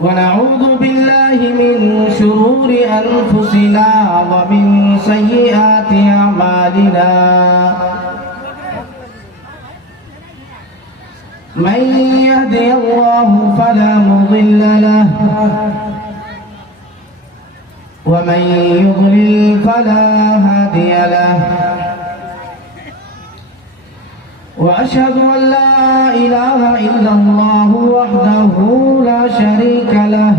ونعوذ بالله من شرور أنفسنا ومن سيئات أعمالنا من يهدي الله فلا مضل له ومن يضلل فلا هادي له وأشهد أن لا إله إلا الله وحده لا شريك له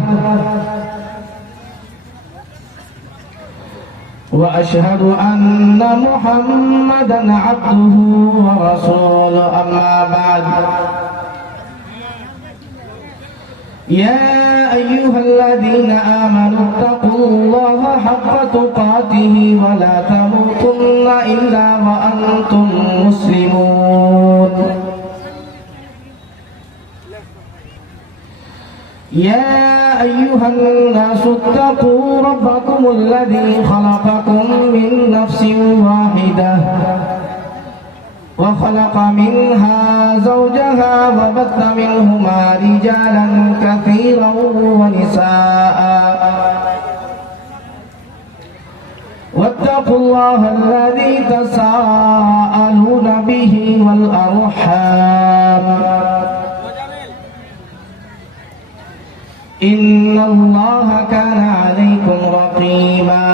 وأشهد أن محمدا عبده ورسوله أما بعد يا أيها الذين آمنوا اتقوا الله حق تقاته ولا تموتن إلا وأنتم مسلمون يا أيها الناس اتقوا ربكم الذي خلقكم من نفس واحدة وخلق منها زوجها وبث منهما رجالا كثيرا ونساء واتقوا الله الذي تساءلون به والأرحام إن الله كان عليكم رقيبا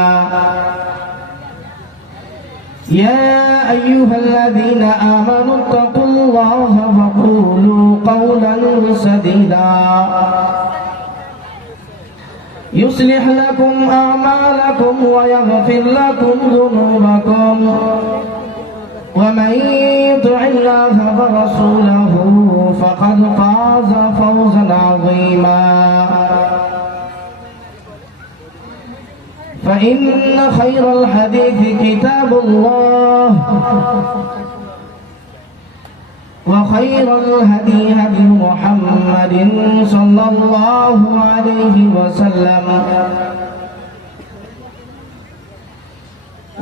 يا أيها الذين آمنوا اتقوا الله وقولوا قولا سديدا يصلح لكم أعمالكم ويغفر لكم ذنوبكم ومن يطع الله ورسوله فقد فاز فوزا عظيما فإن خير الحديث كتاب الله وخير الهدي هدي محمد صلى الله عليه وسلم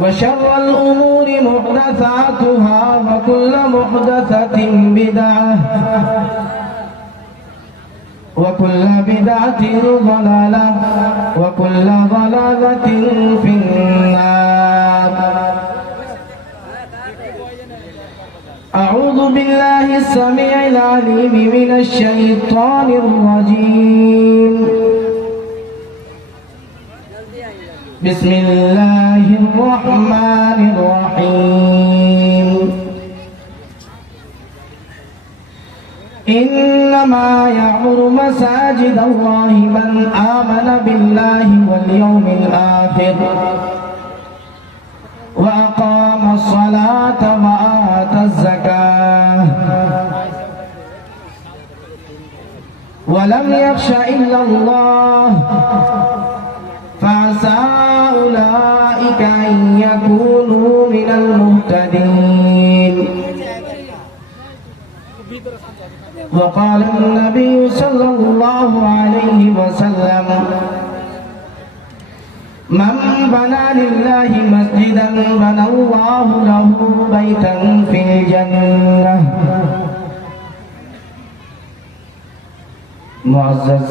وشر الأمور محدثاتها وكل محدثة بدعة وكل بدعة ضلالة وكل ضلالة في النار أعوذ بالله السميع العليم من الشيطان الرجيم بسم الله الرحمن الرحيم إنما يعمر مساجد الله من آمن بالله واليوم الآخر وأقام الصلاة وآتى الزكاة ولم يخش إلا الله فعسى أولئك أن يكونوا من المهتدين وقال النبي صلى الله عليه وسلم من بنى لله مسجدا بنى الله له بيتا في الجنة. معزز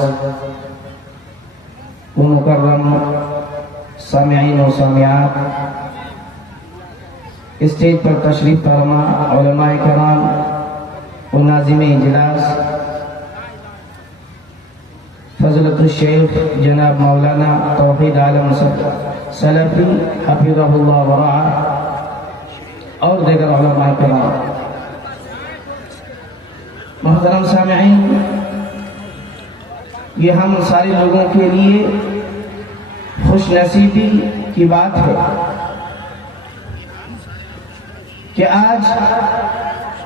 ومکرم سامعین و سامعات، اسٹیج پر تشریف فرما علماء کرام و ناظم اجلاس فضلت الشیخ جناب مولانا توحید عالم سلفی حفظہ اللہ ورعا اور دیگر علماء کرام، محترم سامعین، یہ ہم سارے لوگوں کے لیے خوش نصیبی کی بات ہے کہ آج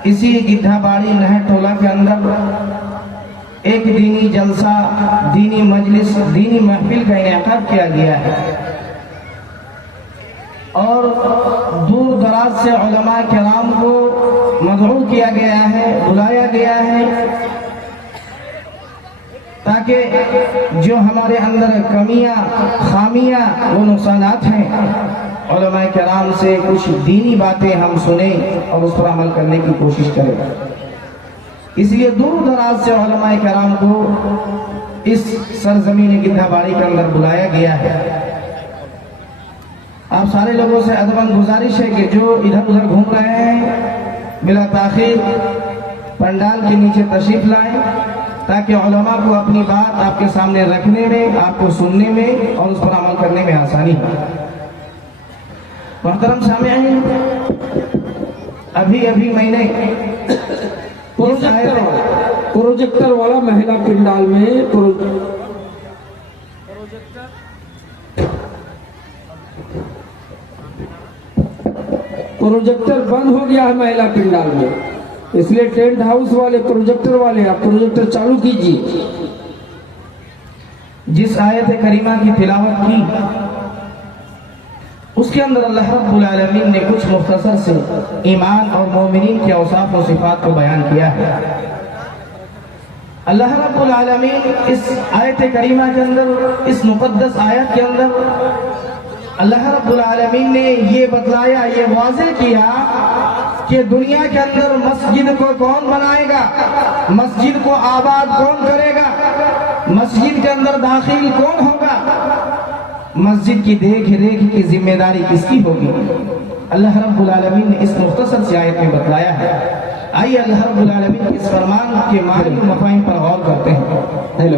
اسی گدھا باڑی نہر ٹولہ کے اندر ایک دینی جلسہ، دینی مجلس، دینی محفل کا انعقاد کیا گیا ہے اور دور دراز سے علماء کرام کو مدعو کیا گیا ہے، بلایا گیا ہے تاکہ جو ہمارے اندر کمیاں، خامیاں، وہ نقصانات ہیں، علماء کرام سے کچھ دینی باتیں ہم سنیں اور اس پر عمل کرنے کی کوشش کریں۔ اس لیے دور دراز سے علماء کرام کو اس سرزمین گدھاباڑی کے اندر بلایا گیا ہے۔ آپ سارے لوگوں سے ادباً گزارش ہے کہ جو ادھر ادھر گھوم رہے ہیں بلا تاخیر پنڈال کے نیچے تشریف لائیں تاکہ علماء کو اپنی بات آپ کے سامنے رکھنے میں، آپ کو سننے میں اور اس پر عمل کرنے میں آسانی ہو۔ محترم سامعین، ابھی میں نے پروجیکٹر والا مہیلا پنڈال میں پروجیکٹر بند ہو گیا ہے مہیلا پنڈال میں، اس لیے ٹینٹ ہاؤس والے پروجیکٹر والے آپ پروجیکٹر چالو کیجیے۔ جس آیت کریمہ کی تلاوت کی اس کے اندر اللہ رب العالمین نے کچھ مختصر سے ایمان اور مومنین کے اوصاف و صفات کو بیان کیا ہے۔ اللہ رب العالمین اس آیت کریمہ کے اندر، اس مقدس آیت کے اندر اللہ رب العالمین نے یہ بتلایا، یہ واضح کیا کہ دنیا کے اندر مسجد کو کون بنائے گا، مسجد کو آباد کون کرے گا، مسجد کے اندر داخل کون ہوگا، مسجد کی دیکھ ریکھ کی ذمہ داری کس کی ہوگی، اللہ رب العالمین نے اس مختصر سی آیت میں بتلایا ہے۔ آئیے اللہ رب العالمین کے اس فرمان کے معنی و مفاہیم پر غور کرتے ہیں۔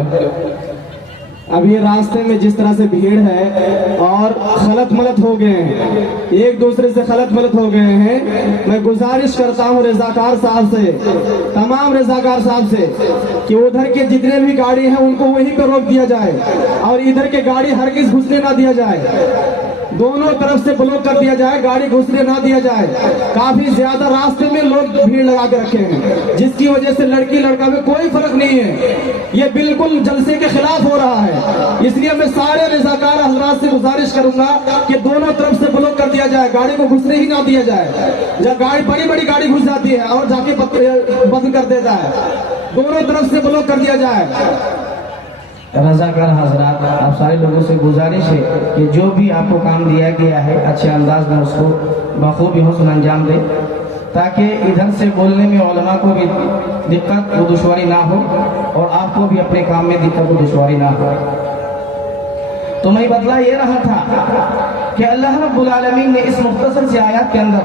اب یہ راستے میں جس طرح سے بھیڑ ہے اور خلط ملط ہو گئے ہیں، ایک دوسرے سے خلط ملط ہو گئے ہیں، میں گزارش کرتا ہوں رضاکار صاحب سے، تمام رضاکار صاحب سے کہ ادھر کے جتنے بھی گاڑی ہیں ان کو وہیں پہ روک دیا جائے اور ادھر کے گاڑی ہرگز گھسنے نہ دیا جائے، دونوں طرف سے بلاک کر دیا جائے، گاڑی گھسنے نہ دیا جائے۔ کافی زیادہ راستے میں لوگ بھیڑ لگا کے رکھے ہیں جس کی وجہ سے لڑکی لڑکا میں کوئی فرق نہیں ہے، یہ بالکل جلسے کے خلاف ہو رہا ہے۔ اس لیے میں سارے رضاکار حضرات سے گزارش کروں گا کہ دونوں طرف سے بلاک کر دیا جائے، گاڑی کو گھسنے ہی نہ دیا جائے۔ جب گاڑی بڑی گاڑی گھس جاتی ہے اور جا کے بند کر دیتا ہے، دونوں طرف سے بلاک کر دیا جائے۔ رضاکار حضرات، آپ سارے لوگوں سے گزارش ہے کہ جو بھی آپ کو کام دیا گیا ہے اچھے انداز میں اس کو بخوبی حسن انجام دے تاکہ ادھر سے بولنے میں علماء کو بھی دقت و دشواری نہ ہو اور آپ کو بھی اپنے کام میں دقت و دشواری نہ ہو۔ تو میں بتلا یہ رہا تھا کہ اللہ رب العالمین نے اس مختصر سی آیات کے اندر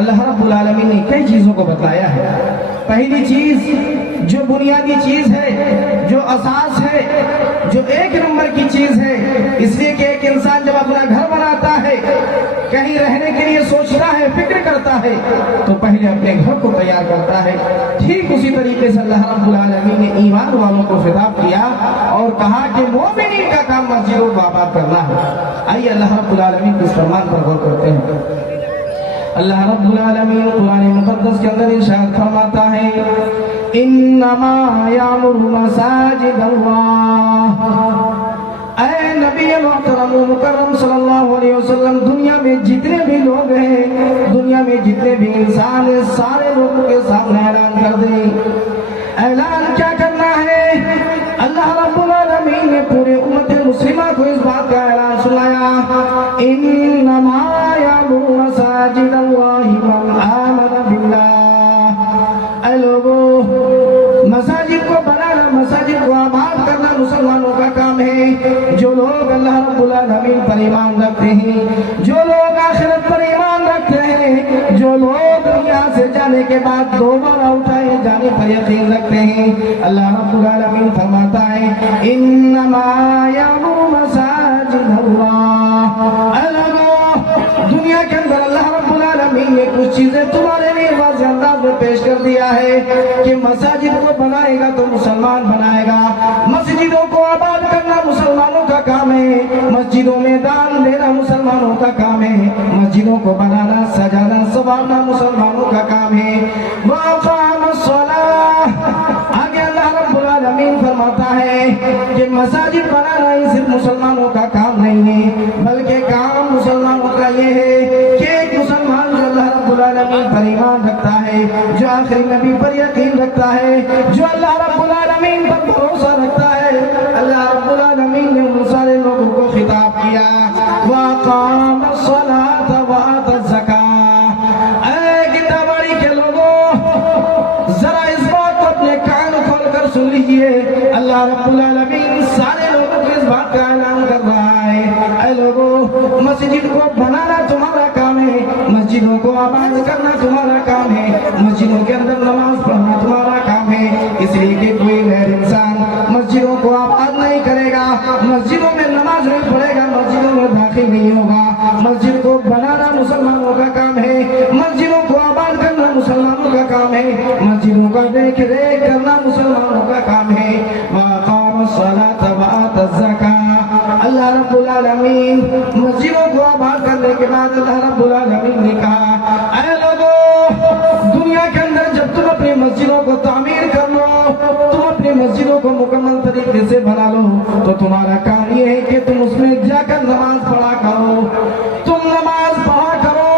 اللہ رب العالمین نے کئی چیزوں کو بتایا ہے۔ پہلی چیز جو بنیادی چیز ہے، جو اساس ہے، جو ایک نمبر کی چیز ہے، اس لیے کہ ایک انسان جب اپنا گھر بناتا ہے، کہیں رہنے کے لیے سوچتا ہے، فکر کرتا ہے، تو پہلے اپنے گھر کو تیار کرتا ہے۔ ٹھیک اسی طریقے سے اللہ رب العالمین نے ایمان والوں کو خطاب کیا اور کہا کہ مومنین کا کام مسجدوں کو آباد کرنا ہے۔ آئیے اللہ رب العالمین کے اس فرمان پر غور کرتے ہیں۔ اللہ رب العالمین قرآن مقدس کے اندر ارشاد فرماتا ہے انما یامر مساجد اللہ۔ اے نبی محترم و مکرم صلی اللہ علیہ وسلم، دنیا میں جتنے بھی لوگ ہیں، دنیا میں جتنے بھی انسان ہیں، سارے لوگوں کے سامنے اعلان کر دیں۔ اعلان کیا کرنا ہے؟ اللہ رب العالمین نے پورے امت مسلمہ کو اس بات کا اعلان سنایا انما یامر مساجد اللہ من آمن باللہ۔ اے لوگوں، مساجد کو بنانا، مساجد کو آباد کرنا مسلمانوں کا کام ہے۔ جو لوگ اللہ رب العالمین پر ایمان رکھتے ہیں، جو لوگ آخرت پر ایمان رکھتے ہیں، جو لوگ دنیا سے جانے کے بعد دوبارہ اٹھائے جانے پر یقین رکھتے ہیں، اللہ رب العالمین فرماتا ہے انما یامر مساجد اللہ۔ اے لوگوں، دنیا کے اندر اللہ رب العالمین نے کچھ چیزیں تمہارے لیے واضح انداز میں پیش کر دیا ہے کہ مساجد کو بنائے گا تو مسلمان بنائے گا، مسجدوں کو آباد کرنا مسلمانوں کا کام ہے، مسجدوں میں دان دینا مسلمانوں کا کام ہے، مسجدوں کو بنانا، سجانا، سنوارنا مسلمانوں کا کام ہے۔ وَأَقَامَ الصَّلَاةَ، آگے اللہ رب العالمین فرماتا ہے کہ مساجد بنانا ہی صرف مسلمانوں کا کام نہیں ہے، بلکہ کام مسلمانوں کا یہ ہے کہ ایک مسلمان جو اللہ رب العالمین پر ایمان رکھتا ہے، جو آخری نبی پر یقین رکھتا ہے، جو اللہ رب العالمین پر بھروسہ رکھتا ہے، اللہ رب العالمین نے ان سارے لوگوں کو خطاب کیا وَأَقَامَ الصَّلَاةَ وَآتَى الزَّكَاةَ۔ اے گدھاباڑی کے لوگوں، ذرا اس بات کو اپنے کان کھول کر سن لیجئے، اللہ رب العالمین العالمین سارے لوگوں کو اس بات کا اعلان کر رہا ہے، اے لوگوں مسجد کو بنانا تمہارا کام ہے، مسجدوں کو آباد کرنا تمہارا کام ہے، مسجدوں کے اندر نماز پڑھنا تمہارا کام ہے، اس لیے کہ کوئی غیر انسان مسجدوں کو آباد نہیں کرے گا، مسجدوں میں نماز نہیں پڑھے گا، مسجدوں میں داخل نہیں ہوگا۔ مسجد کو بنانا مسلمانوں کا کام ہے، مسجدوں کو آباد کرنا مسلمانوں کا کام ہے، مسجدوں کا دیکھ ریکھ کرنا مسلمانوں کا کام ہے۔ وَأَقَامَ الصَّلَاةَ وَآتَى الزَّكَاةَ، اللہ رب العالمین مسجدوں کو آباد کرنے کے بعد اللہ رب العالمین نے کہا، اے لوگوں دنیا کے اندر جب تم اپنی مسجدوں کو تعمیر کر لو، تم اپنی مسجدوں کو مکمل طریقے سے بنا لو، تو تمہارا کام یہ ہے کہ تم اس میں جا کر نماز پڑھا کرو، تم نماز پڑھا کرو،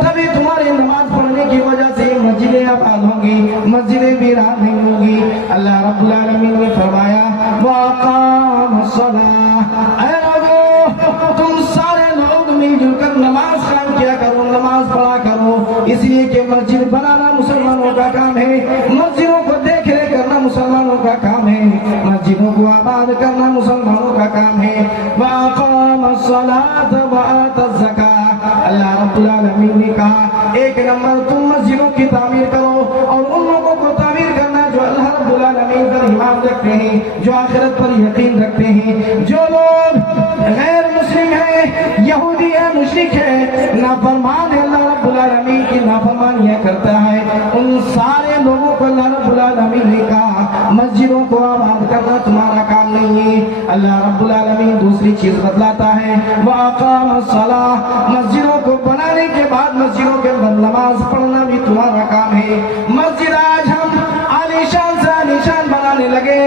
تبھی تمہاری نماز پڑھنے کی وجہ سے مسجدیں آباد ہوں گی، مسجدیں ویران نہیں ہوں گی۔ اللہ رب العالمین نے فرمایا وَأَقَامَ الصَّلَاةَ، اے لوگوں تم سارے لوگ مل جل کر نماز قائم کیا کرو، نماز پڑھا کرو، اس لیے کہ مسجد بنانا مسلمانوں کا کام ہے، مسجدوں کو دیکھ ریکھ کرنا مسلمانوں کا کام ہے، مسجدوں کو آباد کرنا مسلمانوں کا کام ہے۔ وَأَقَامَ الصَّلَاةَ وَآتَى الزَّكَاةَ، اللہ رب العالمین نے کہا ایک نمبر تم مسجدوں کی تعمیر کرو، اور ان لوگوں کو تعمیر کرنا جو اللہ رب العالمین پر ایمان رکھتے ہیں، جو آخرت پر یقین رکھتے ہیں، جو لوگ غیر مسلم ہیں، یہودی ہے، مشرک ہے، نافرمان ہے، اللہ رب العالمین کی نافرمانیاں کرتا ہے، ان سارے لوگوں کو اللہ رب العالمین نے کہا مسجدوں کو آباد کرنا تمہارا کام نہیں ہے۔ اللہ رب العالمین دوسری چیز بتلاتا ہے وَأَقَامَ الصَّلَاةَ، مسجدوں کو بنانے کے بعد مسجدوں کے اندر نماز پڑھنا بھی تمہارا کام ہے۔ مسجد آج ہم عالیشان سے عالیشان بنانے لگے،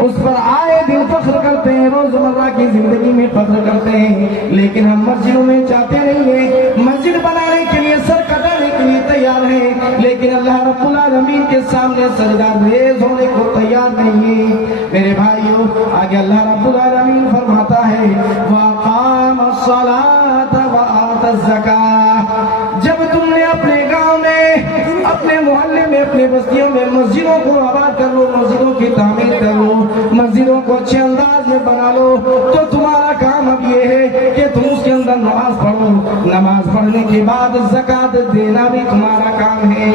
اس پر آئے دن فخر کرتے ہیں، روزمرہ کی زندگی میں فخر کرتے ہیں، لیکن ہم مسجدوں میں چاہتے نہیں ہیں، مسجد بنانے کے لیے سر کٹانے کے لیے تیار ہیں، لیکن اللہ رب العالمین کے سامنے سجدہ ریز ہونے کو تیار نہیں ہے۔ میرے بھائیوں آگے اللہ رب العالمین فرماتا ہے وَأَقَامَ الصَّلَاةَ وَآتَى الزَّكَاةَ، جب تم نے اپنے گاؤں میں، اپنے محلے میں، اپنے بستیوں میں مسجدوں کو آباد کر لو، مسجدوں کی تعمیر کر لو، مسجدوں کو اچھے انداز میں بنا لو، تو تمہارا کام اب یہ ہے کہ تم اس کے اندر نماز پڑھو، نماز پڑھنے کے بعد زکات دینا بھی تمہارا کام ہے۔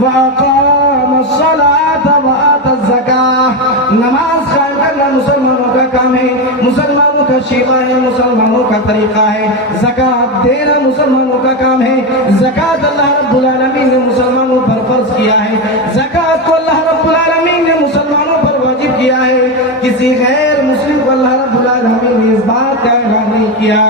وَأَقَامَ الصَّلَاةَ وَآتَى الزَّكَاةَ، نماز قائم کرنا مسلمانوں کا کام ہے، مسلمانوں کا شیوا ہے، مسلمانوں کا طریقہ ہے، زکات دینا مسلمانوں کا کام ہے۔ زکات اللہ رب العالمین نے مسلمانوں پر فرض کیا ہے، زکات کو اللہ رب العالمین نے مسلمانوں پر واجب کیا ہے، کسی غیر مسلم کو اللہ رب العالمین نے اس بات کا اعلان نہیں کیا۔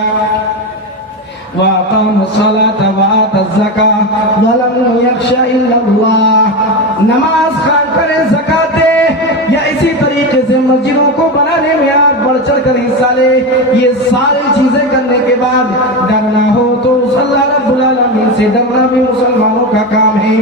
وَأَقَامَ الصَّلَاةَ وَآتَى الزَّكَاةَ وَلَمْ يَخْشَ إِلَّا اللَّهَ، نماز قائم کرے، زکات دے، یا اسی طریقے سے مسجدوں کو بنانے میں آپ بڑھ چڑھ کر حصہ لے، یہ ساری چیزیں کرنے کے بعد ڈرنا ہو تو اللہ رب العالمین سے ڈرنا بھی مسلمانوں کا کام ہے۔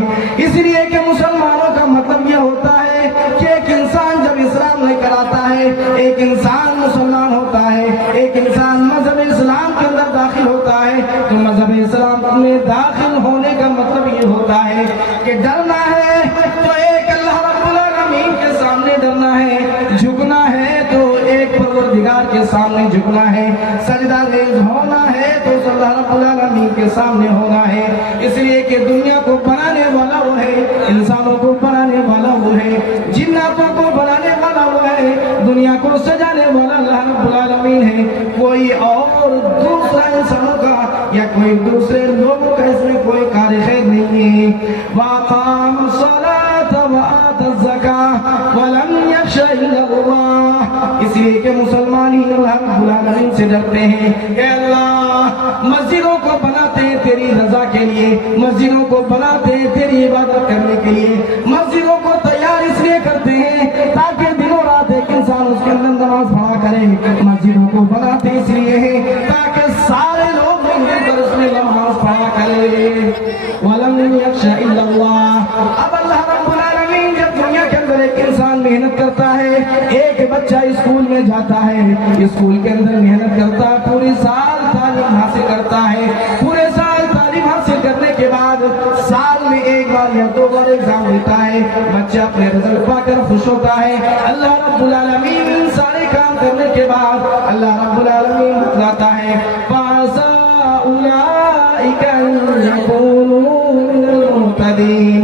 اس لیے کہ مسلمانوں کا مطلب یہ ہوتا ہے کہ ایک انسان جب اسلام لے کر آتا ہے، ایک انسان مسلمان ہوتا ہے، ایک انسان مذہب اسلام کے اندر داخل ہوتا ہے، تو مذہب اسلام میں داخل ہونے کا مطلب یہ ہوتا ہے کہ ڈرنا ہے تو ایک اللہ رب العالمین کے سامنے ڈرنا ہے، جھکنا ہے تو ایک پروردگار کے سامنے جھکنا ہے، سجدہ ریز ہونا ہے تو اللہ رب العالمین کے سامنے ہونا ہے۔ اس لیے کہ دنیا کو بنانے والا وہ ہے، انسانوں کو بنانے والا وہ ہے، جناتوں کو بنانے والا وہ ہے، دنیا کو سجانے والا اللہ رب العالمین ہے، کوئی اور دوسرا انسانوں کا یا کوئی دوسرے لوگوں کا اس میں کوئی کار خیر نہیں ہے۔ وَأَقَامَ الصَّلَاةَ وَآتَى الزَّكَاةَ وَلَمْ يَخْشَ إِلَّا اللَّهَ، اس لیے کہ مسلمان ہی اللہ رب العالمین سے ڈرتے ہیں کہ اللہ مسجدوں کو بناتے ہیں تیری رضا کے لیے، مسجدوں کو بناتے ہیں تیری عبادت کرنے کے لیے، مسجدوں کو تیار اس لیے کرتے ہیں تاکہ دن و رات ایک انسان اس کے اندر نماز پڑھا کرے، مسجدوں کو بناتے اس لیے ہیں تاکہ سارے لوگ مل کر اس میں نماز پڑھا کرے۔ وَلَمْ يَخْشَ إِلَّا اللَّهَ، اب اللہ رب العالمین جب دنیا کے اندر ایک انسان محنت کرتا ہے، ایک بچہ اسکول میں جاتا ہے، اسکول کے اندر محنت کرتا ہے، پوری سال تعلیم حاصل کرتا ہے، پورے سال تعلیم حاصل کرنے کے بعد سال میں ایک بار یا دو بار ایگزام دیتا ہے، بچہ اپنے رزلٹ پا کر خوش ہوتا ہے، اللہ رب العالمین کرنے کے بعد اللہ رب العالمین بتلاتا ہے فَعَسَىٰ أُولَٰئِكَ أَن يَكُونُوا مِنَ الْمُهْتَدِينَ۔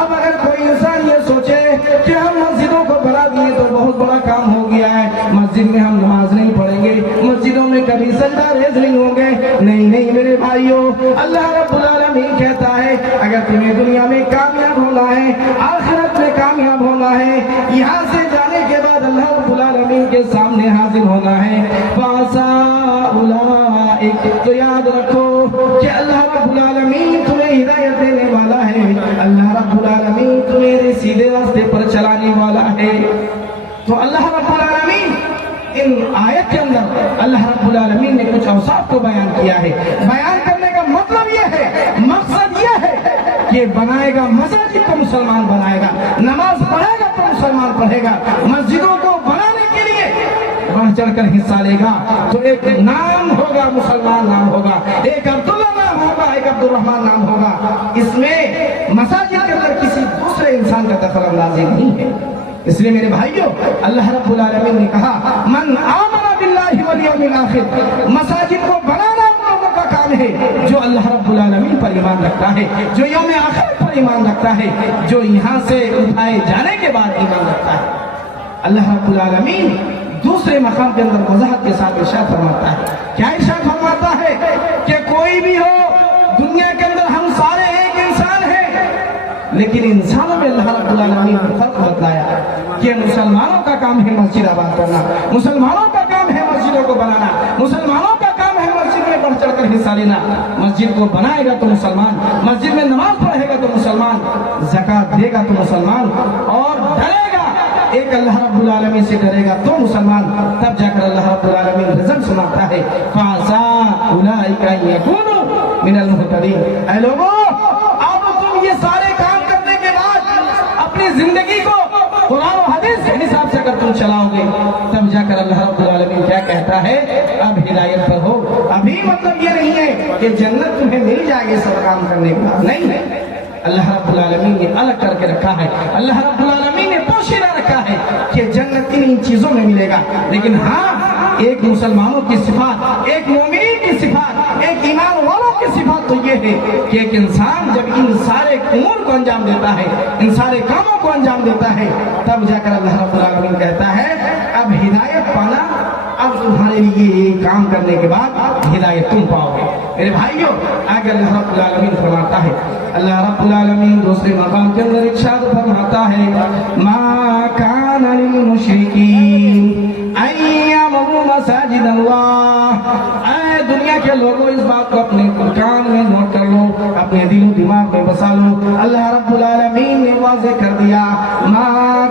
اب اگر کوئی انسان یہ سوچے کہ ہم مسجدوں کو بنا دیے تو بہت بڑا کام ہو گیا ہے، مسجد میں ہم نماز نہیں پڑھیں گے، مسجدوں میں کبھی سجدہ ریز نہیں ہوں گے، نہیں نہیں میرے بھائیوں، اللہ رب العالمین کہتا ہے اگر تمہیں دنیا میں کامیاب ہونا ہے، آخرت میں کامیاب ہونا ہے، یہاں سے جانے کے بعد اللہ رب العالمین کے سامنے حاضر ہونا ہے فَعَسَىٰ أُولَٰئِكَ، تو یاد رکھو کہ اللہ رب العالمین تمہیں ہدایت دینے والا ہے، اللہ رب العالمین تمہیں سیدھے راستے پر چلانے والا ہے۔ تو اللہ رب العالمین ان آیت کے اندر اللہ رب العالمین نے کچھ اوصاف کو بیان کیا ہے۔ بیان کرنے کا مطلب یہ ہے، مقصد یہ ہے کہ بنائے گا مساجد تو مسلمان بنائے گا، نماز پڑھے گا تو مسلمان پڑھے گا، مسجدوں کو بنانے کے لیے بڑھ چڑھ کر حصہ لے گا تو ایک نام ہوگا، مسلمان نام ہوگا، ایک عبداللہ نام ہوگا، ایک عبد الرحمن نام ہوگا۔ اس میں مساجد کے اندر کسی دوسرے انسان کا دخل اندازی نہیں ہے۔ اس لیے میرے بھائیوں اللہ رب العالمین نے کہا من آمن باللہ والیوم الآخر، مساجد کو بنانا ان لوگوں کا کام ہے جو اللہ رب العالمین پر ایمان رکھتا ہے، جو یوم آخرت پر ایمان رکھتا ہے، جو یہاں سے اٹھائے جانے کے بعد ایمان رکھتا ہے۔ اللہ رب العالمین دوسرے مقام کے اندر وضاحت کے ساتھ ارشاد فرماتا ہے، کیا ارشاد فرماتا ہے کہ کوئی بھی ہو دنیا کے اندر ہم سارے ایک انسان ہیں، لیکن انسانوں میں اللہ رب العالمین نے فرق بتلایا کہ مسلمانوں کا کام ہے مسجد آباد کرنا، مسلمانوں کا کام ہے مسجدوں کو بنانا، مسلمانوں کا کام ہے مسجد میں بڑھ چڑھ کر حصہ لینا۔ مسجد کو بنائے گا تو مسلمان، مسجد میں نماز پڑھے گا تو مسلمان، زکوٰۃ دے گا تو مسلمان، اور ڈرے گا ایک اللہ رب العالمین سے ڈرے گا تو مسلمان، تب جا کر اللہ رب العالمین رزق سناتا ہے فَعَسَىٰ أُولَٰئِكَ أَن يَكُونُوا مِنَ الْمُهْتَدِينَ۔ اے لوگوں اب تم یہ سارے کام کرنے کے بعد اپنی زندگی کو قرآن و حدیث کے حساب سے اگر تم چلاؤ گے تب جا کر اللہ رب العالمین کیا کہتا ہے اب ہدایت پر ہو۔ ابھی مطلب یہ نہیں ہے کہ جنت تمہیں مل جائے گی سب کام کرنے کے بعد، نہیں، اللہ رب العالمین نے الگ کر کے رکھا ہے، اللہ رب العالمین نے پوشیدہ رکھا ہے کہ جنت ان چیزوں میں ملے گا، لیکن ہاں ایک مسلمانوں کی صفات، ایک مومنین کی صفات، ایک ایمان والوں کی صفات تو یہ ہے کہ ایک انسان جب ان سارے امور کو انجام دیتا ہے، ان سارے کاموں کو انجام دیتا ہے، تب جا کر اللہ رب العالمین کہتا ہے اب ہدایت پانا، اب تمہارے لیے یہ کام کرنے کے بعد ہدایت تم پاؤ گے۔ میرے بھائیوں آگے اللہ رب العالمین فرماتا ہے، اللہ رب العالمین دوسرے مقام کے اندر ارشاد فرماتا ہے ما کان للمشرکین ان یعمروا مساجد اللہ۔ اے دنیا کے لوگوں اس بات کو اپنے کان میں نوٹ کر لو، اپنے دل و دماغ میں بسا لو، اللہ رب العالمین نے واضح کر دیا ما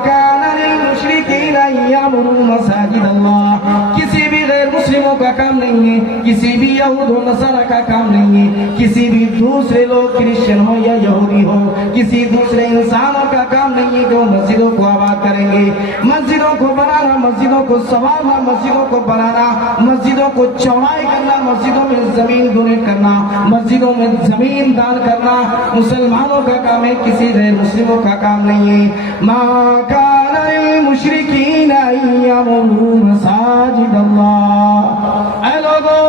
کان للمشرکین ان یعمروا مساجد اللہ، کسی بھی غیر مسلموں کا کام نہیں ہے، کسی بھی یہود و نصارہ کا کام نہیں ہے، کسی بھی دوسرے لوگ کرسچن ہو یا یہودی ہو، کسی دوسرے انسانوں کا کام نہیں ہے جو مسجدوں کو آباد کریں گے، مسجدوں کو بنانا، مسجدوں کو سنوارنا، مسجدوں کو بنانا، مسجدوں کو چوڑائی کرنا، مسجدوں میں زمین ڈونیٹ کرنا، مسجدوں میں زمین دان کرنا مسلمانوں کا کام ہے، کسی غیر مسلموں کا کام نہیں ہے۔ ما کان للمشرکین ان یعمروا مساجد اللہ۔ اے لوگوں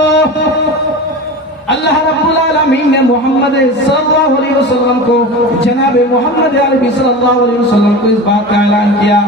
اللہ رب العالمین نے محمد صلی اللہ علیہ وسلم کو، جناب محمد عربی صلی اللہ علیہ وسلم کو اس بات کا اعلان کیا،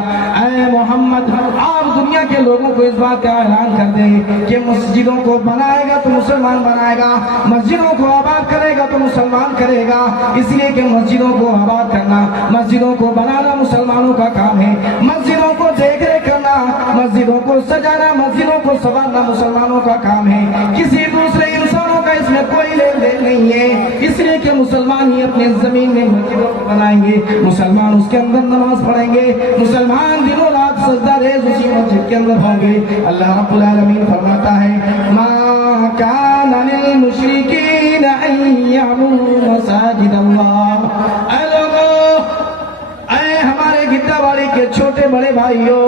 اے محمد آپ دنیا کے لوگوں کو اس بات کا اعلان کر دیں کہ مسجدوں کو بنائے گا تو مسلمان بنائے گا، مسجدوں کو آباد کرے گا تو مسلمان کرے گا، اس لیے کہ مسجدوں کو آباد کرنا، مسجدوں کو بنانا مسلمانوں کا کام ہے، مسجدوں کو دیکھ ریکھ کرنا، مسجدوں کو سجانا، مسجدوں کو سنوارنا مسلمانوں کا کام ہے، کسی دوسرے انسانوں کا اس میں کوئی لین دین نہیں ہے، اس لیے کہ مسلمان ہی اپنے زمین میں مسجدوں کو بنائیں گے، مسلمان اس کے اندر نماز پڑھیں گے، مسلمان دنوں رات سجدہ ریز اسی مسجد کے اندر ہوں گے۔ اللہ رب العالمین فرماتا ہے ما کان للمشرکین ان یعمروا مساجد اللہ۔ اے لوگوں، اے ہمارے گڈا والی کے چھوٹے بڑے بھائیوں،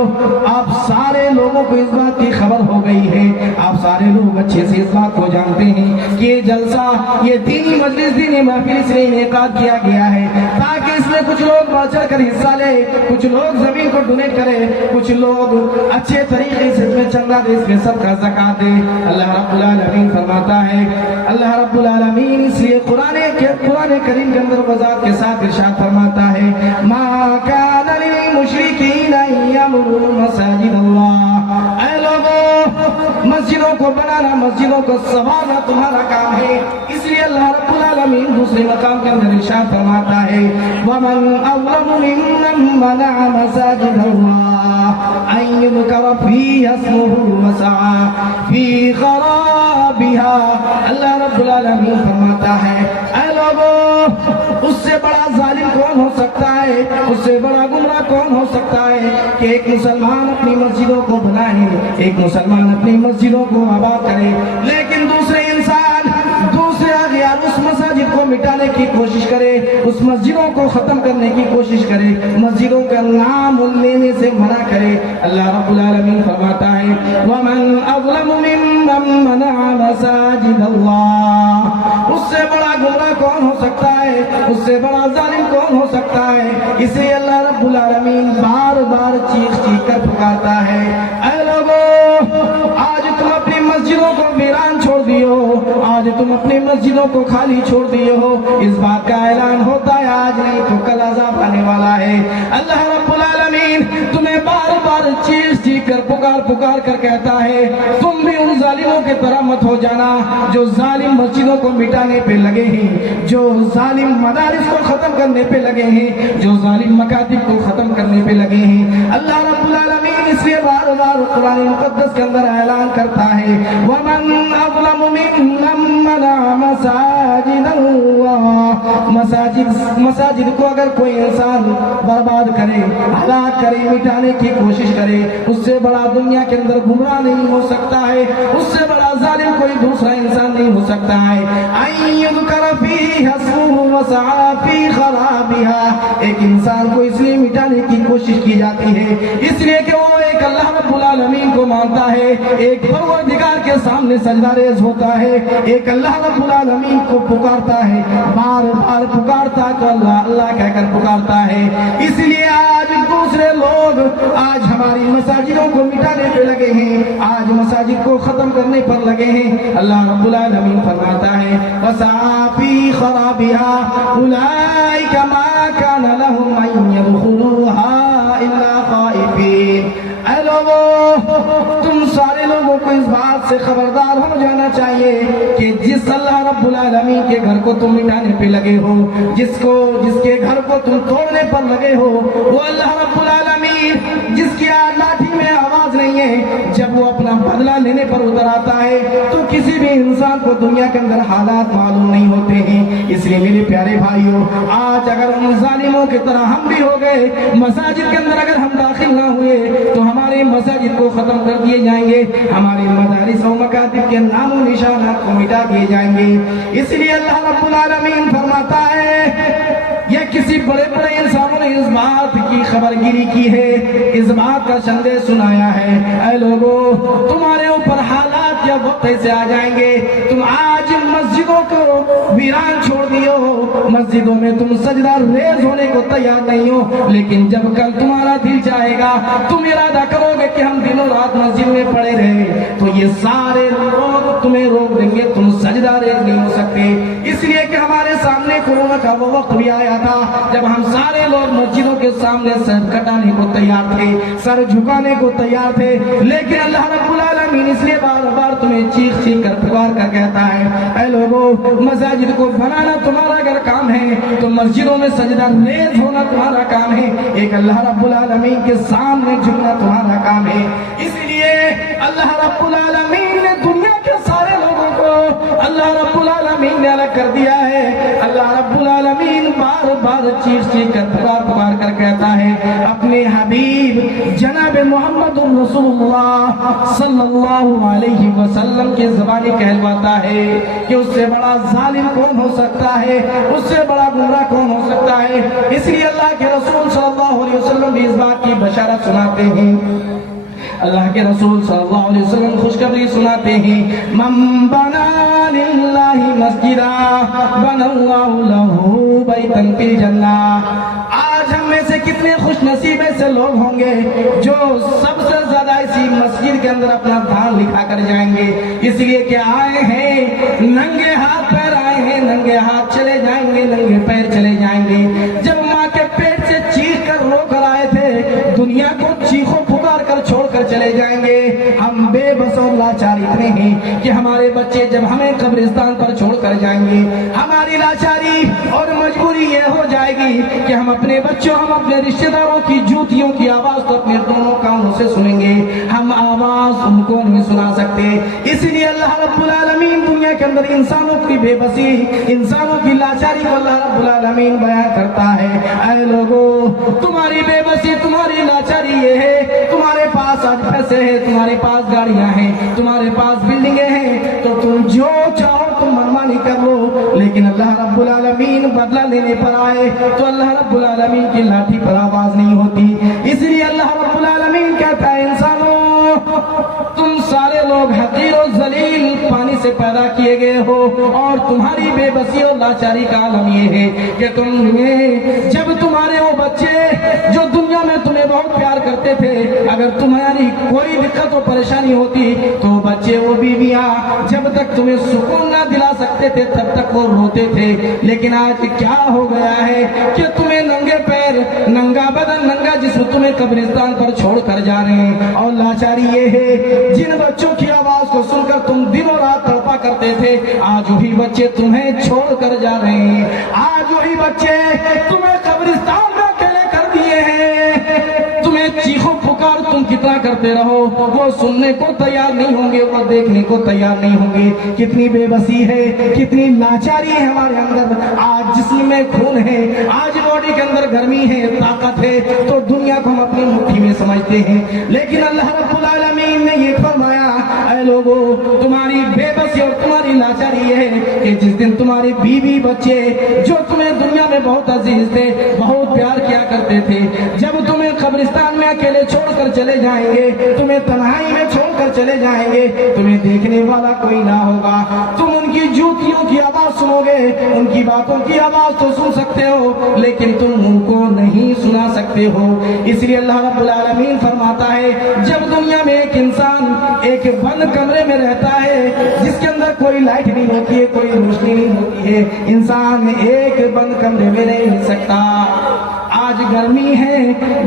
آپ سارے لوگوں کو اس بات کی خبر ہو گئی ہے، آپ سارے لوگ اچھے سے اس بات کو جانتے ہیں کہ یہ جلسہ، یہ دینی مجلس، دینی محفل سے انعقاد کیا گیا ہے تاکہ اس میں کچھ لوگ بڑھ چڑھ کر حصہ لے، کچھ لوگ زمین کو ڈونیٹ کرے، کچھ لوگ اچھے طریقے سے اس میں چندہ دے، اس میں سب کا زکات دے۔ اللہ رب العالمین فرماتا ہے، اللہ رب العالمین اس لیے قرآن کریم کے اندر وضاحت کے ساتھ ارشاد فرماتا ہے، ما کان للمشرکین ان یعمروا مساجد اللہ۔ اے لوگوں، مسجدوں کو بنانا، مسجدوں کو سنوارنا تمہارا کام ہے، اس لیے اللہ رب العالمین دوسرے مقام کے اندر ارشاد فرماتا ہے، ومن اظلم ممن منع مساجد اللہ ان یذکر فیہا اسمہ وسعی فی خرابها۔ اللہ رب العالمین فرماتا ہے، اے لوگوں، اس سے بڑا ظالم کون ہو سکتا ہے، اس سے بڑا گمراہ کون ہو سکتا ہے کہ ایک مسلمان اپنی مسجدوں کو بنائے، ایک مسلمان اپنی مسجدوں کو آباد کرے، لیکن دوسرے انسان، دوسرے اغیار اس مساجد کو مٹانے کی کوشش کرے، اس مسجدوں کو ختم کرنے کی کوشش کرے، مسجدوں کا نام لینے سے منع کرے۔ اللہ رب العالمین فرماتا ہے، وَمَنْ أَظْلَمُ مِمَّنْ مَنَعَ مَسَاجِدَ اللَّهِ۔ اس سے بڑا گمراہ کون ہو سکتا ہے، اس سے بڑا ظالم کون ہو سکتا ہے؟ اس لیے اللہ رب العالمین بار بار چیخ چیخ کر پکارتا ہے، اے لوگوں، آج تم اپنی مسجدوں کو ویران چھوڑ دیے ہو، آج تم اپنی مسجدوں کو خالی چھوڑ دیے ہو، اس بات کا اعلان ہوتا ہے آج نہیں تو کل عذاب آنے والا ہے۔ اللہ رب العالمین تمہیں بار بار چیخ چیخ کر پکار کر کہتا ہے، تم بھی ان ظالموں کی طرح مت ہو جانا جو ظالم مسجدوں کو مٹانے پہ لگے ہیں، جو ظالم مدارس کو ختم کرنے پہ لگے ہیں، جو ظالم مکاتب کو ختم کرنے پہ لگے ہیں۔ اللہ رب العالمین اس لیے بار بار قرآن مقدس کے اندر اعلان کرتا ہے، وَمَنْ أَظْلَمُ مِمَّنْ مَنَعَ مَسَاجِدَ اللَّهِ۔ مساجد کو اگر کوئی انسان برباد کرے، ہلاک کرے، مٹانے کی کوشش کرے، اس سے بڑا دنیا کے اندر گمراہ نہیں ہو سکتا ہے، اس سے بڑا ظالم کوئی دوسرا انسان نہیں ہو سکتا ہے۔ أَن يُذْكَرَ فِيهَا اسْمُهُ وَسَعَى فِي خَرَابِهَا۔ ایک انسان کو اس لیے مٹانے کی کوشش کی جاتی ہے اس لیے کہ وہ ایک اللہ رب العالمین کو مانتا ہے، ایک پروردگار کے سامنے سجدہ ریز ہوتا ہے، ایک اللہ رب العالمین کو پکارتا ہے، بار بار پکارتا تو اللہ اللہ کہہ کر پکارتا ہے۔ اس لیے آج دوسرے لوگ آج ہماری مساجدوں کو مٹانے پہ لگے ہیں، آج مساجد کو ختم کرنے پر لگے ہیں۔ اللہ رب العالمین فرماتا ہے، وَسَعَى فِي خَرَابِهَا أُولَئِكَ مَا كَانَ لَهُمْ أَن يَدْخُلُوهَا إِلَّا خَائِفِينَ۔ اے لوگوں، تم سارے لوگوں کو اس بات سے خبردار ہو جانا چاہیے کہ جس اللہ رب العالمین کے گھر کو تم مٹانے پہ لگے ہو، جس کے گھر کو تم توڑنے پر لگے ہو، وہ اللہ رب العالمین جس کی لاٹھی میں آواز نہیں ہے، جب وہ اپنا بدلہ لینے پر اتر آتا ہے تو کسی بھی انسان کو دنیا کے اندر حالات معلوم نہیں ہوتے ہیں۔ اس لیے میرے پیارے بھائیوں، آج اگر ان ظالموں کی طرح ہم بھی ہو گئے، مساجد کے اندر اگر ہم داخل نہ ہوئے تو ہمارے مساجد کو ختم کر دیے جائیں گے، ہمارے مدارس و مکاتب کے نام و نشانات کو مٹا دیے جائیں گے۔ اس لیے اللہ رب العالمین فرماتا ہے، یہ کسی بڑے بڑے انسانوں نے اس بات کی خبر گیری کی ہے، اس بات کا سندیش سنایا ہے، اے لوگوں، تمہارے اوپر حالات یا وقت ایسے آ جائیں گے، تم آج مسجدوں کو ویران چھوڑ دیو، مسجدوں میں تم سجدہ ریز ہونے کو تیار نہیں ہو، لیکن جب کل تمہارا دل چاہے گا، تم ارادہ کرو گے کہ ہم دنوں رات مسجد میں پڑے رہے، تو یہ سارے لوگ تمہیں روک دیں گے، تم سجدہ ریز نہیں ہو سکتے۔ اس لیے کہ ہمارے سامنے کورونا کا وہ وقت بھی آیا تھا جب ہم سارے لوگ مسجدوں کے سامنے سر کٹانے کو تیار تھے، سر جھکانے کو تیار تھے، لیکن اللہ رب العالمین اس لیے بار بار تمہیں چیخ چیخ کر پکار کر کہتا ہے، اے لوگوں، مساجد کو بنانا تمہارا اگر کام ہے تو مسجدوں میں سجدہ ریز ہونا تمہارا کام ہے، ایک اللہ رب العالمین کے سامنے جھکنا تمہارا کام ہے۔ اس لیے اللہ رب العالمین نے دنیا کے سارے لوگوں کو اللہ رب العالمین نے الگ کر دیا ہے۔ اللہ رب العالمین بار بعد چیخ چیخ کر پکار کر کہتا ہے اپنے حبیب جناب محمد رسول اللہ صلی اللہ علیہ وسلم کی زبانی کہلواتا ہے کہ اس سے بڑا ظالم کون ہو سکتا ہے، اس سے بڑا گمراہ کون ہو سکتا ہے۔ اس لیے اللہ کے رسول صلی اللہ علیہ وسلم بھی اس بات کی بشارت سناتے ہیں، اللہ کے رسول صلی اللہ علیہ وسلم خوشخبری سناتے ہیں، من بنا للہ مسجدا بنا اللہ لہ بیتا فی الجنہ۔ آج ہم میں سے کتنے خوش نصیب ایسے لوگ ہوں گے جو سب سے زیادہ اسی مسجد کے اندر اپنا دھان لکھا کر جائیں گے، اس لیے کہ آئے ہیں ننگے ہاتھ پیر آئے ہیں، ننگے ہاتھ چلے جائیں گے، ننگے پیر چلے جائیں گے۔ جب ماں کے پیٹ سے چیخ کر رو کر آئے تھے، دنیا کو چیخوں پکار کر چھوڑ کر چلے جائیں گے۔ ہم بے بس اور لاچار اتنے ہیں کہ ہمارے بچے جب ہمیں قبرستان پر چھوڑ کر جائیں گے، ہماری لاچاری اور مجبوری یہ ہو جائے گی کہ ہم اپنے بچوں، ہم اپنے رشتہ داروں کی جوتیوں کی آواز تو اپنے دونوں کانوں سے سنیں گے، ہم آواز ان کو نہیں سنا سکتے۔ اس لیے اللہ رب العالمین دنیا کے اندر انسانوں کی بے بسی، انسانوں کی لاچاری کو اللہ رب العالمین بیان کرتا ہے۔ اے لوگو، تمہاری بے بسی، تمہاری لاچاری یہ ہے، تمہارے پاس آج پیسے ہیں، تمہارے پاس گاڑیاں ہیں، تمہارے پاس بلڈنگیں ہیں، تو تم جو چاہو تم منمانی کر لو، لیکن اللہ رب العالمین بدلہ لینے پر آئے تو اللہ رب العالمین کی لاٹھی پر آواز نہیں ہوتی۔ اس لیے اللہ رب العالمین کہتا ہے انسانوں، تم سارے لوگ حقیر و ذلیل پانی سے پیدا کیے گئے ہو، اور تمہاری بے بسی اور لاچاری کا عالم یہ ہے کہ جب تمہارے وہ بچے جو دنیا میں تمہیں بہت پیار کرتے تھے، اگر تمہاری کوئی دقت و پریشانی ہوتی تو بچے، وہ بیویاں جب تک تمہیں سکون نہ دلا سکتے تھے تب تک وہ روتے تھے، لیکن آج کیا ہو گیا ہے کہ تمہیں ننگے پیر، ننگا بدن، ننگا جسم تمہیں قبرستان پر چھوڑ کر جا رہے ہیں۔ اور لاچاری یہ ہے، جن بچوں کی آواز کو سن کر تم دن و رات تڑپا کرتے تھے، آج وہی بچے تمہیں چھوڑ کر جا رہے ہیں، آج وہی بچے تمہیں قبرستان میں اکیلے کر دیے ہیں۔ تمہیں چیخوں پکار تم کتنا کرتے رہو، وہ سننے کو تیار نہیں ہوں گے، وہ دیکھنے کو تیار نہیں ہوں گے۔ کتنی بے بسی ہے، کتنی لاچاری ہے ہمارے اندر۔ آج جسم میں خون ہے، آج باڈی کے اندر گرمی ہے، طاقت ہے، تو دنیا کو ہم اپنی مٹھی میں سمجھتے ہیں، لیکن اللہ رب العالمین نے یہ فرمایا، اے لوگو، تمہاری بے بسی اور تمہاری لاچاری یہ ہے کہ جس دن تمہارے بیوی بچے جو تمہیں دنیا میں بہت عزیز تھے، بہت پیار کیا کرتے تھے، جب تمہیں قبرستان میں اکیلے چھوڑ کر چلے جائیں گے، تمہیں تنہائی میں چھوڑ کر چلے جائیں گے، تمہیں دیکھنے والا کوئی نہ ہوگا، تم ان کی جوتیوں کی آواز سنو گے، ان کی باتوں کی آواز تو سن سکتے ہو، لیکن تم ان کو نہیں سنا سکتے ہو۔ اس لیے اللہ رب العالمین فرماتا ہے، جب دنیا میں ایک انسان ایک بند کمرے میں رہتا ہے جس کے اندر کوئی لائٹ نہیں ہوتی ہے، کوئی روشنی نہیں ہوتی ہے، انسان ایک بند کمرے میں نہیں رہ سکتا۔ آج گرمی ہے،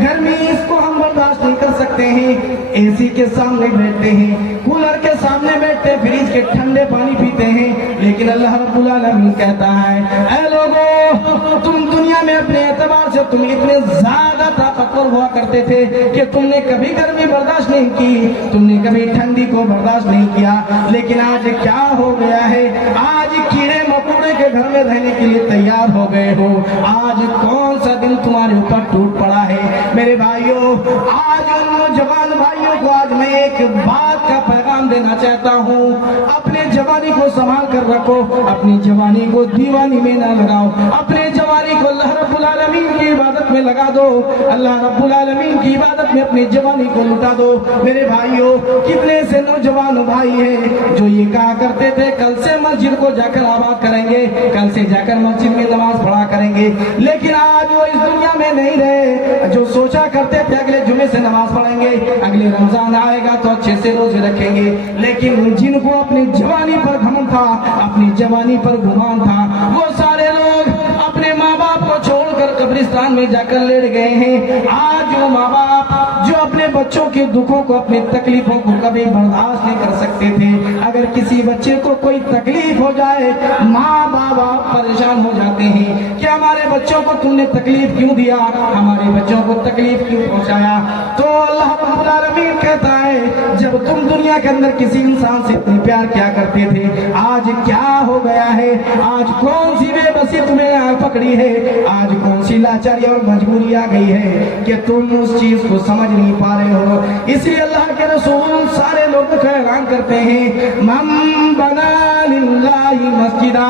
گرمی اس کو ہم برداشت نہیں کر سکتے ہیں، اے سی کے سامنے بیٹھتے ہیں، کولر کے سامنے بیٹھتے ہیں، فریج کے ٹھنڈے پانی پیتے ہیں، لیکن اللہ رب العالمین کہتا ہے، اے لوگو، تم دنیا میں اپنے اعتبار سے تم اتنے زیادہ طاقتور ہوا کرتے تھے کہ تم نے کبھی گرمی برداشت نہیں کی، تم نے کبھی ٹھنڈی کو برداشت نہیں کیا، لیکن آج کیا ہو گیا ہے، آج کیڑے مکوڑے کے گھر میں رہنے کے لیے تیار ہو گئے ہو۔ آج کون سا دن تمہارے اوپر ٹوٹ پڑا ہے میرے بھائیوں؟ آج ان نوجوان بھائیوں کو آج میں ایک بات کا پیغام دینا چاہتا ہوں، اپنے جوانی کو سنبھال کر رکھو، اپنی جوانی کو دیوانی میں نہ لگاؤ، اپنے جوانی کو اللہ رب العالمین کی عبادت میں لگا دو، اللہ رب العالمین کی عبادت میں اپنی جوانی کو لٹا دو۔ میرے بھائیوں، کتنے سے نوجوان بھائی ہیں جو یہ کہا کرتے تھے کل سے مسجد کو جا کر آباد کریں گے، کل سے جا کر مسجد میں نماز پڑھا کریں گے، لیکن آج وہ اس دنیا میں نہیں رہے۔ جو سوچا کرتے تھے اگلے جمعے سے نماز پڑھیں گے، اگلے رمضان آئے گا تو اچھے سے روزے رکھیں گے، لیکن جن کو اپنی جوانی پر گھمنڈ تھا، اپنی جوانی پر گمان تھا، وہ سارے لوگ اپنے ماں باپ کو چھوڑ کر قبرستان میں جا کر لیٹ گئے ہیں۔ آج وہ ماں باپ جو اپنے بچوں کے دکھوں کو، اپنی تکلیفوں کو کبھی برداشت نہیں کر سکتے تھے، اگر کسی بچے کو کوئی تکلیف ہو جائے، ماں باپ پریشان ہو جاتے ہیں کہ ہمارے بچوں کو تم نے تکلیف کیوں دیا، ہمارے بچوں کو تکلیف کیوں پہنچایا؟ تو اللہ رب العالمین کہتا ہے جب تم دنیا کے اندر کسی انسان سے اتنے پیار کیا کرتے تھے، آج کیا ہو گیا ہے؟ آج کون سی بے بسی تمہیں آ پکڑی ہے؟ آج کون سی لاچاری اور مجبوری آ گئی ہے کہ تم اس چیز کو سمجھ نہیں پا رہے ہو؟ اس لیے اللہ کے رسول سارے لوگوں کا اعلان کرتے ہیں، من بنا للہ مسجدا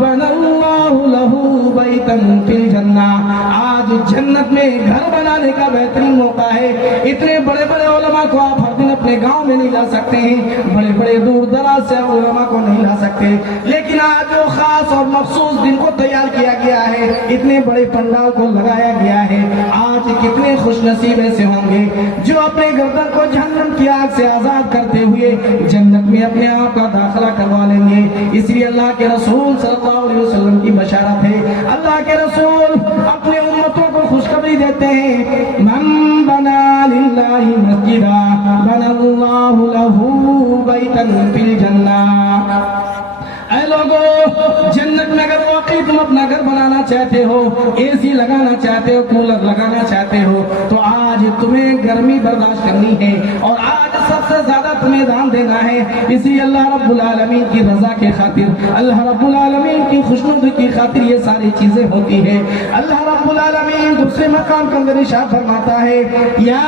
بنا اللہ لہ بیتا فی الجنہ۔ آج جنت میں گھر بنانے کا بہترین موقع ہے۔ اتنے بڑے بڑے علماء کو آپ ہر دن اپنے گاؤں میں نہیں لا سکتے ہیں، بڑے بڑے دور دراز سے علماء کو نہیں لا سکتے، لیکن آج جو خاص اور مخصوص دن کو تیار کیا گیا ہے، اتنے بڑے پنڈال کو لگایا گیا ہے، آج کتنے خوش نصیب ایسے ہوں گے جو اپنے گردن کو جہنم کی آگ سے آزاد کرتے ہوئے جنت میں اپنے آپ کا داخلہ کروا لیں گے۔ اس لیے اللہ کے رسول صلی اللہ علیہ وسلم کی بشارت ہے، اللہ کے رسول اپنے امتوں کو خوشخبری دیتے ہیں، من بنا للہ مسجدا بنا اللہ لہ بیتا فی الجنہ۔ اے لوگو، جنت میں اگر واقعی تم اپنا گھر بنانا چاہتے ہو، اے سی لگانا چاہتے ہو، کولر لگانا چاہتے ہو، تو آج تمہیں گرمی برداشت کرنی ہے اور آج سب سے زیادہ تمہیں دام دینا ہے۔ اسی اللہ رب العالمین کی رضا کے خاطر، اللہ رب العالمین کی خوشنودی کی خاطر یہ ساری چیزیں ہوتی ہے۔ اللہ رب العالمین دوسرے مقام کا اندر ارشاد فرماتا ہے، یا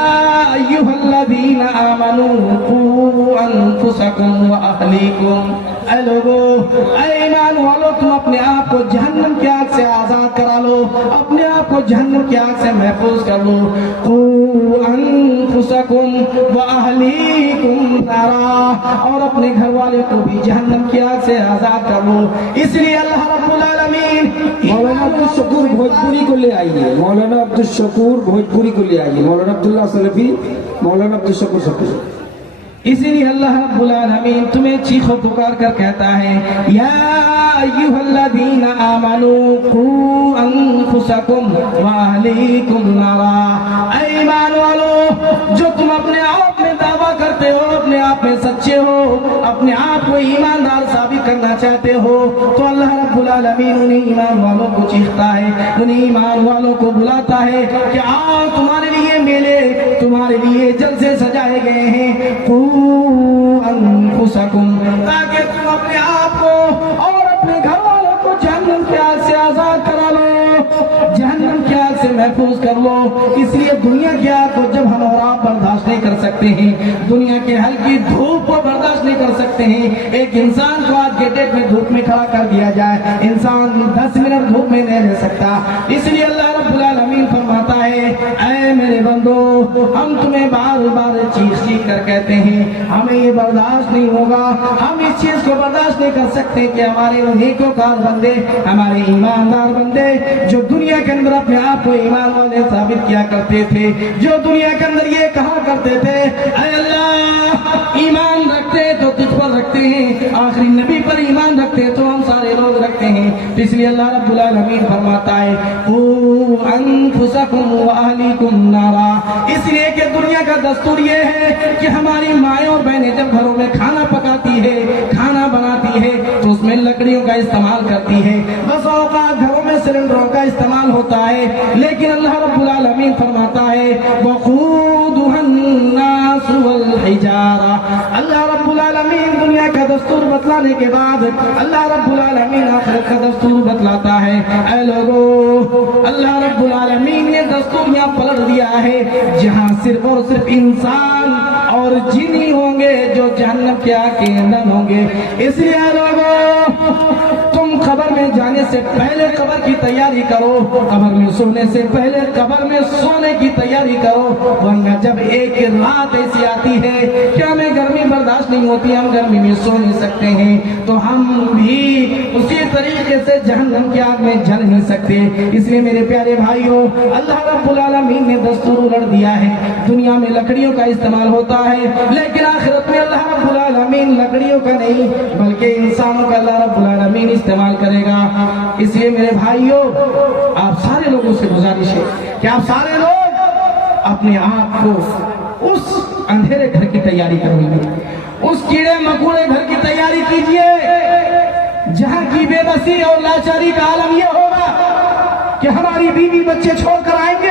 ایھا الذین آمنوا قوا انفسکم واہلیکم۔ اے لوگو، اے ایمان والو، تم اپنے آپ کو جہنم کی آگ سے آزاد کرا لو، اپنے آپ کو جہنم کی آگ سے محفوظ کر لو۔ قوا انفسکم واہلیکم نارا، اور اپنے گھر والے کو بھی جہنم کی آگ سے آزاد کر لو۔ اس لیے اللہ رب العالمین مولانا عبدالشکور بھوجپوری کو لے آئیے، مولانا عبدالشکور بھوجپوری کو لے آئیے، مولانا عبداللہ سلفی، مولانا عبدالشکور سلفی۔ اسی لیے اللہ رب العالمین تمہیں چیخ و پکار کر کہتا ہے، یا ایھا الذین آمنوا قوا انفسکم واہلیکم نارا۔ اے ایمان والو، جو تم اپنے آپ میں دعویٰ کرتے ہو، اپنے آپ میں سچے ہو، اپنے آپ کو ایماندار ثابت کرنا چاہتے ہو، تو اللہ رب العالمین انہیں ایمان والوں کو چیختا ہے، انہیں ایمان والوں کو بلاتا ہے کہ آؤ، تمہارے لیے میلے، تمہارے لیے جلسے سجائے گئے ہیں، انفسکم، تاکہ تم اپنے آپ کو اور اپنے گھر والوں کو جہنم کی آگ سے آزاد کرا لو، جہنم کی آگ سے محفوظ کر لو۔ اس لیے دنیا کی آگ کو جب ہم اور آپ برداشت نہیں کر سکتے ہیں، دنیا کے ہلکی دھوپ کو برداشت نہیں کر سکتے ہیں، ایک انسان کو آج کے ڈیٹ میں دھوپ میں کھڑا کر دیا جائے، انسان 10 منٹ دھوپ میں نہیں رہ سکتا۔ اس لیے اللہ رب العالمین فرماتا ہے، اے میرے بندو، ہم تمہیں بار بار چیخ چیخ کر کہتے ہیں، ہمیں یہ برداشت نہیں ہوگا، ہم اس چیز کو برداشت نہیں کر سکتے کہ ہمارے نیکوکار بندے، ہمارے ایماندار بندے، جو دنیا کے اندر اپنے آپ کو ایمان والے ثابت کیا کرتے تھے، جو دنیا کے اندر یہ کہا کرتے تھے، اے اللہ، ایمان رکھتے تو تجھ پر رکھتے ہیں، آخری نبی پر ایمان رکھتے تو ہم سارے لوگ رکھتے ہیں۔ اس لیے اللہ رب العالمین فرماتا ہے، قوا انفسکم واہلیکم نارا۔ اس لیے کہ دنیا کا دستور یہ ہے کہ ہماری مائیں اور بہنیں جب گھروں میں کھانا پکاتی ہے، کھانا بناتی ہے، تو اس میں لکڑیوں کا استعمال کرتی ہے، بس اوقات گھروں میں سلنڈروں کا استعمال ہوتا ہے، لیکن اللہ رب العالمین فرماتا ہے، وقودها الناس والحجارہ۔ اللہ رب العالمین دنیا کا دستور بتلانے کے بعد اللہ رب العالمین آخرت کا دستور بتلاتا ہے۔ اے لوگو، اللہ رب العالمین نے دستور یہاں پلٹ دیا ہے، جہاں صرف اور صرف انسان اور جن ہی ہوں گے جو جہنم کے آگ کے ایندھن ہوں گے۔ اس لیے لوگوں، تم قبر میں جانے سے پہلے قبر کی تیاری کرو، قبر میں سونے سے پہلے قبر میں سونے کی تیاری کرو، ورنہ جب ایک رات ایسی آتی ہے کہ ہمیں گرمی برداشت نہیں ہوتی، ہم گرمی میں سو نہیں سکتے ہیں، تو ہم بھی اسی طریقے سے جہنم کی آگ میں جل نہیں سکتے۔ اس لیے میرے پیارے بھائیوں، اللہ رب العالمین نے دستور الٹ دیا ہے، دنیا میں لکڑیوں کا استعمال ہوتا ہے، لیکن آخرت میں اللہ رب العالمین لکڑیوں کا نہیں بلکہ انسانوں کا اللہ رب العالمین استعمال کرے گا۔ اس لیے میرے بھائیوں، آپ سارے لوگوں سے گزارش ہے کہ آپ سارے لوگ اپنے آپ کو اس اندھیرے گھر کی تیاری کریں گے، اس کیڑے مکوڑے گھر کی تیاری کیجئے جہاں کی بے بسی اور لاچاری کا عالم یہ ہوگا کہ ہماری بیوی بچے چھوڑ کر آئیں گے،